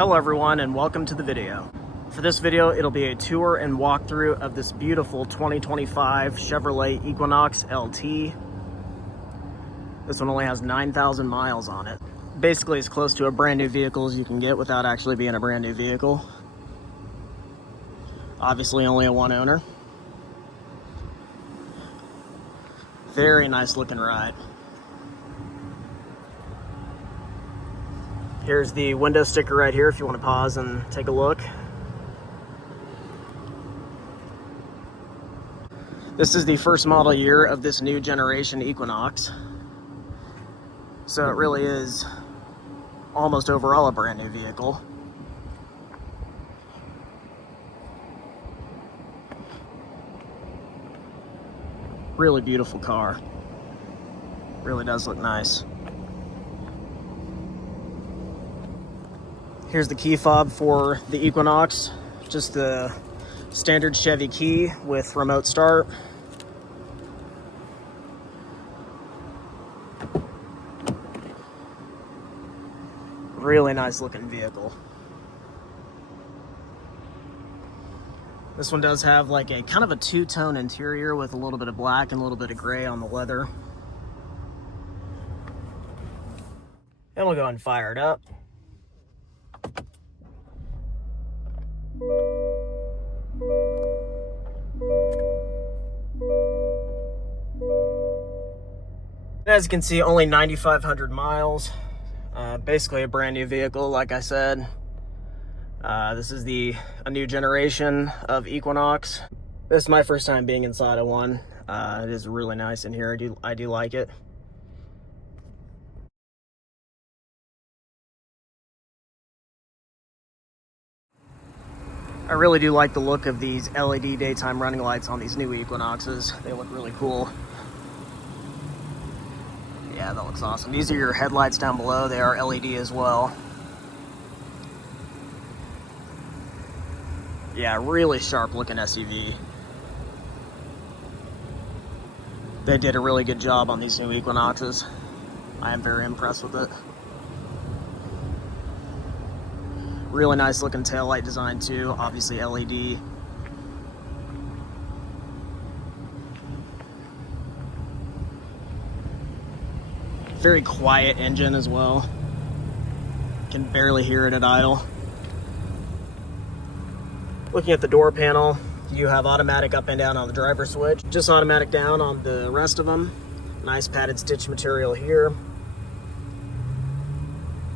Hello everyone and welcome to the video. For this video, it'll be a tour and walkthrough of this beautiful 2025 Chevrolet Equinox LT. This one only has 9,000 miles on it. Basically as close to a brand new vehicle as you can get without actually being a brand new vehicle. Obviously only a one owner. Very nice looking ride. Here's the window sticker right here if you want to pause and take a look. This is the first model year of this new generation Equinox. So it really is almost overall a brand new vehicle. Really beautiful car. Really does look nice. Here's the key fob for the Equinox. Just the standard Chevy key with remote start. Really nice looking vehicle. This one does have like a kind of a two-tone interior with a little bit of black and a little bit of gray on the leather. And we'll go and fire it up. As you can see, only 9,500 miles. Basically a brand new vehicle, like I said. This is a new generation of Equinox. This is my first time being inside of one. It is really nice in here. I do like it. I really do like the look of these LED daytime running lights on these new Equinoxes. They look really cool. Yeah, that looks awesome. These are your headlights down below. They are LED as well. Yeah, really sharp looking SUV. They did a really good job on these new Equinoxes. I am very impressed with it. Really nice looking taillight design too, obviously LED. Very quiet engine as well. Can barely hear it at idle. Looking at the door panel, you have automatic up and down on the driver switch, just automatic down on the rest of them. Nice padded stitch material here.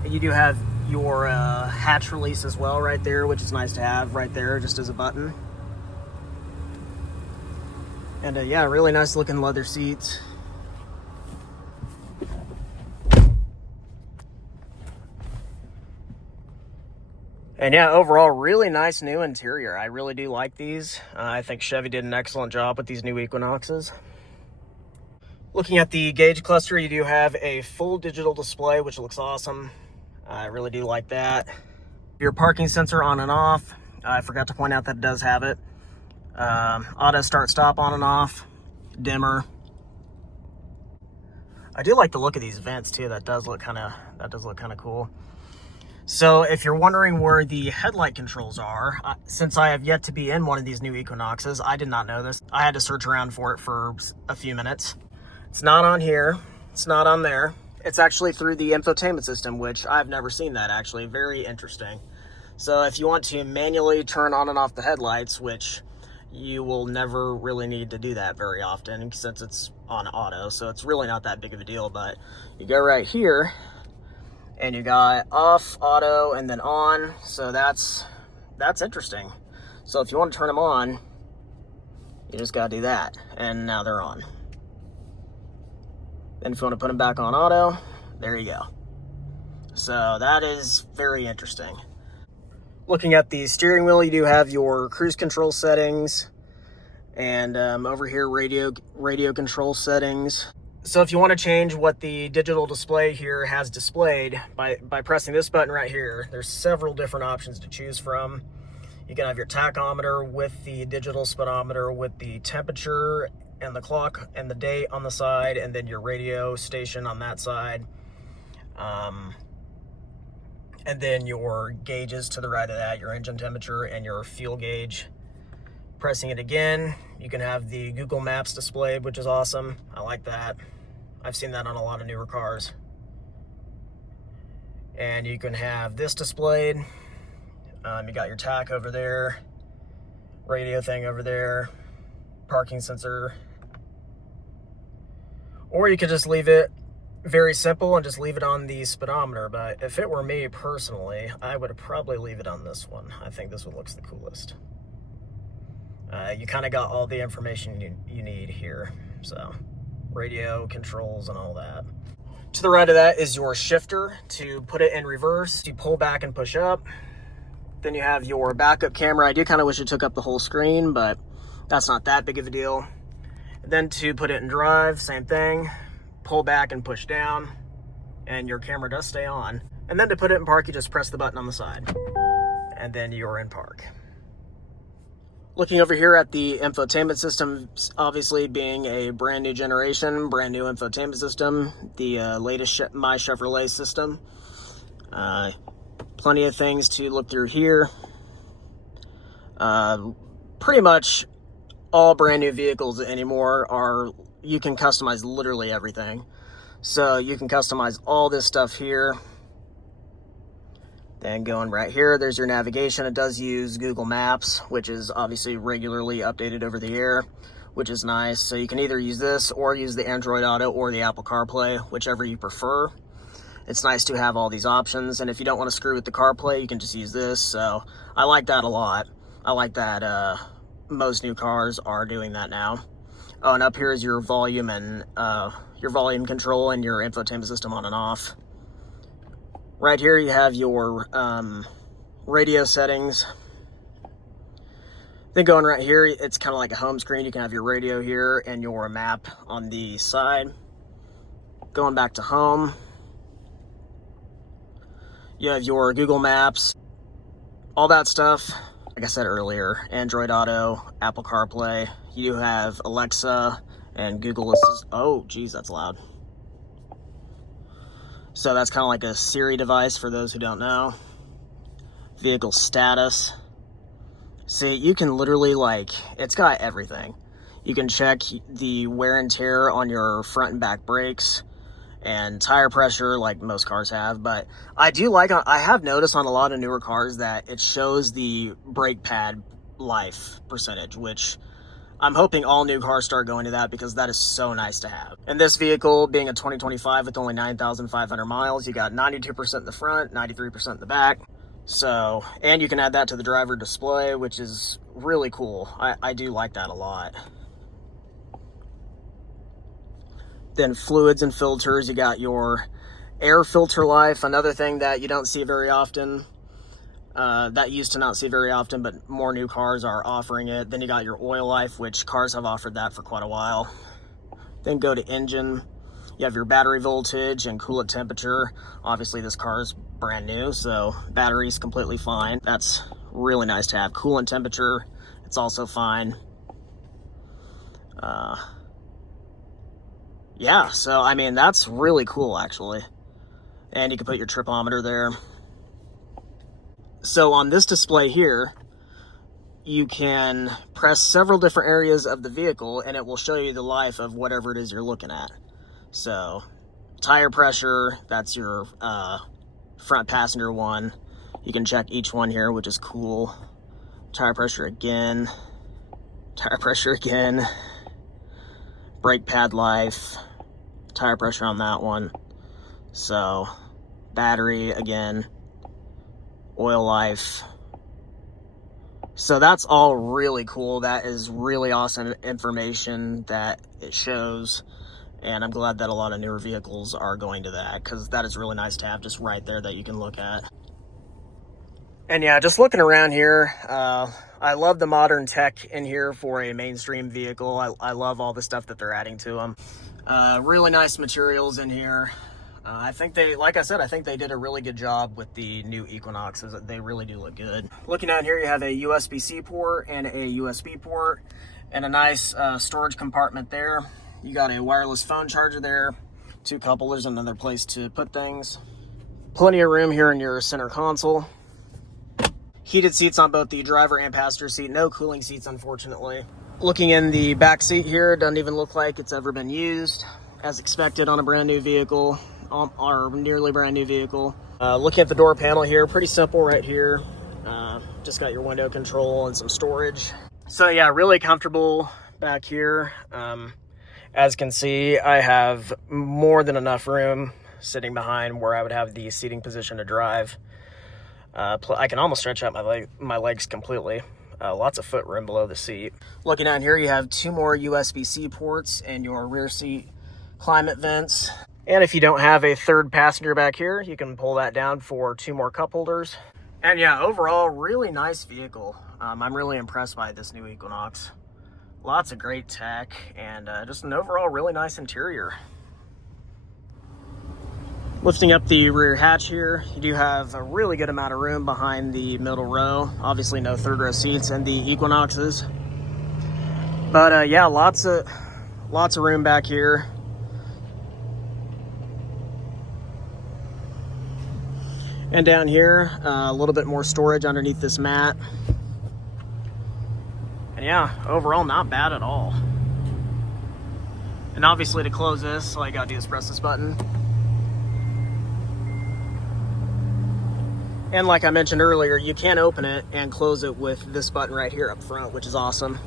You do have your hatch release as well right there, which is nice to have right there just as a button. And yeah, really nice looking leather seats. And yeah, overall, really nice new interior. I really do like these. I think Chevy did an excellent job with these new Equinoxes. Looking at the gauge cluster, you do have a full digital display, which looks awesome. I really do like that. Your parking sensor on and off. I forgot to point out that it does have it. Auto start stop on and off. Dimmer. I do like the look of these vents too. That does look kind of cool. So if you're wondering where the headlight controls are, since I have yet to be in one of these new Equinoxes, I did not know this. I had to search around for it for a few minutes. It's not on here. It's not on there. It's actually through the infotainment system, which I've never seen that actually. Very interesting. So if you want to manually turn on and off the headlights, which you will never really need to do that very often since it's on auto, so it's really not that big of a deal, but you go right here and you got off, auto, and then on. So that's interesting. So if you want to turn them on, you just gotta do that, and now they're on. Then if you want to put them back on auto, there you go. So that is very interesting. Looking at the steering wheel, you do have your cruise control settings, and over here radio control settings. So if you want to change what the digital display here has displayed by pressing this button right here, there's several different options to choose from. You can have your tachometer with the digital speedometer with the temperature and the clock and the date on the side, and then your radio station on that side. And then your gauges to the right of that, your engine temperature and your fuel gauge. Pressing it again, you can have the Google Maps displayed, which is awesome. I like that. I've seen that on a lot of newer cars. And you can have this displayed. You got your tach over there, radio thing over there, parking sensor. Or you could just leave it very simple and just leave it on the speedometer. But if it were me personally, I would probably leave it on this one. I think this one looks the coolest. You kind of got all the information you need here. So radio controls and all that. To the right of that is your shifter to put it in reverse. You pull back and push up. Then you have your backup camera. I do kind of wish it took up the whole screen, but that's not that big of a deal. And then to put it in drive, same thing. Pull back and push down, and your camera does stay on. And then to put it in park, you just press the button on the side, and then you're in park. Looking over here at the infotainment system, obviously being a brand new generation, brand new infotainment system, the latest My Chevrolet system. Plenty of things to look through here. Pretty much all brand new vehicles anymore you can customize literally everything. So you can customize all this stuff here. Then going right here, there's your navigation. It does use Google Maps, which is obviously regularly updated over the air, which is nice. So you can either use this or use the Android Auto or the Apple CarPlay, whichever you prefer. It's nice to have all these options. And if you don't want to screw with the CarPlay, you can just use this. So I like that a lot. I like that most new cars are doing that now. Oh, and up here is your volume and your volume control and your infotainment system on and off. Right here you have your radio settings. Then going right here, it's kind of like a home screen. You can have your radio here and your map on the side. Going back to home, you have your Google Maps, all that stuff. Like I said earlier, Android Auto, Apple CarPlay. You have Alexa and Google Assistant. Oh, geez, that's loud. So that's kind of like a Siri device for those who don't know. Vehicle status. See, you can literally it's got everything. You can check the wear and tear on your front and back brakes and tire pressure like most cars have. But I have noticed on a lot of newer cars that it shows the brake pad life percentage, which I'm hoping all new cars start going to that because that is so nice to have. And this vehicle being a 2025 with only 9,500 miles, you got 92% in the front, 93% in the back. So, and you can add that to the driver display, which is really cool. I do like that a lot. Then fluids and filters, you got your air filter life, another thing that you don't see very often. That used to not see very often, but more new cars are offering it. Then you got your oil life, which cars have offered that for quite a while. Then go to engine. You have your battery voltage and coolant temperature. Obviously this car is brand new, so battery's completely fine. That's really nice to have. Coolant temperature, it's also fine. Yeah, so I mean, that's really cool actually. And you can put your tripometer there. So on this display here, you can press several different areas of the vehicle and it will show you the life of whatever it is you're looking at. So tire pressure, that's your front passenger one. You can check each one here, which is cool. Tire pressure again, brake pad life, tire pressure on that one. So battery again, oil life. So that's all really cool. That is really awesome information that it shows. And I'm glad that a lot of newer vehicles are going to that, because that is really nice to have just right there that you can look at. And yeah, just looking around here, I love the modern tech in here for a mainstream vehicle. I love all the stuff that they're adding to them. Really nice materials in here. I think like I said, I think they did a really good job with the new Equinoxes. They really do look good. Looking down here, you have a USB-C port and a USB port and a nice storage compartment there. You got a wireless phone charger there, two couplers, another place to put things. Plenty of room here in your center console. Heated seats on both the driver and passenger seat. No cooling seats, unfortunately. Looking in the back seat here, it doesn't even look like it's ever been used, as expected on a brand new vehicle, or nearly brand new vehicle. Looking at the door panel here, pretty simple right here. Just got your window control and some storage. So yeah, really comfortable back here. As you can see, I have more than enough room sitting behind where I would have the seating position to drive. I can almost stretch out my legs completely. Lots of foot room below the seat. Looking down here, you have 2 more USB-C ports and your rear seat climate vents. And if you don't have a third passenger back here, you can pull that down for 2 more cup holders. And yeah, overall, really nice vehicle. I'm really impressed by this new Equinox. Lots of great tech and just an overall really nice interior. Lifting up the rear hatch here, you do have a really good amount of room behind the middle row. Obviously no third row seats in the Equinoxes. But yeah, lots of room back here. And down here, a little bit more storage underneath this mat. And yeah, overall not bad at all. And obviously to close this, all you gotta do is press this button. And like I mentioned earlier, you can open it and close it with this button right here up front, which is awesome.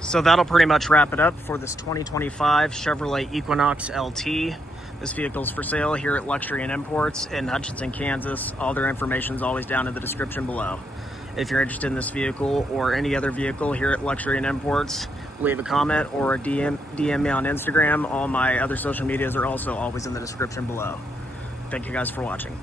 So that'll pretty much wrap it up for this 2025 Chevrolet Equinox LT. This vehicle is for sale here at Luxury and Imports in Hutchinson, Kansas. All their information is always down in the description below. If you're interested in this vehicle or any other vehicle here at Luxury and Imports, leave a comment or a DM me on Instagram. All my other social medias are also always in the description below. Thank you guys for watching.